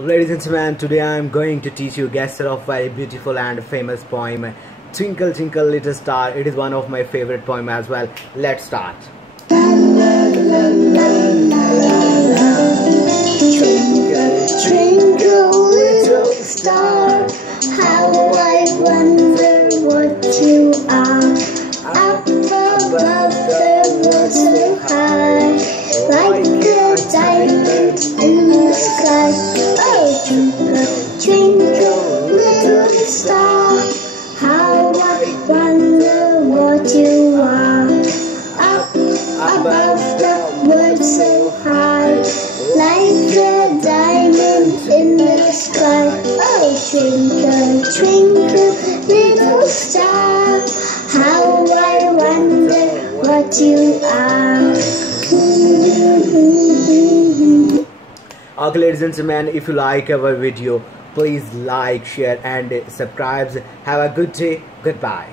Ladies and gentlemen, today I am going to teach you guesser of very beautiful and famous poem Twinkle Twinkle Little Star. It is one of my favorite poem as well. Let's start. Twinkle, twinkle, little star, how I wonder what you are. Up above the world so high, like a diamond in the sky. Oh, twinkle, twinkle, little star, how I wonder what you are. Up above the world so high, like a diamond in the sky. Oh, twinkle, twinkle, little star, how I wonder what you are. Okay, ladies and gentlemen, if you like our video, please like, share and subscribe. Have a good day. Goodbye.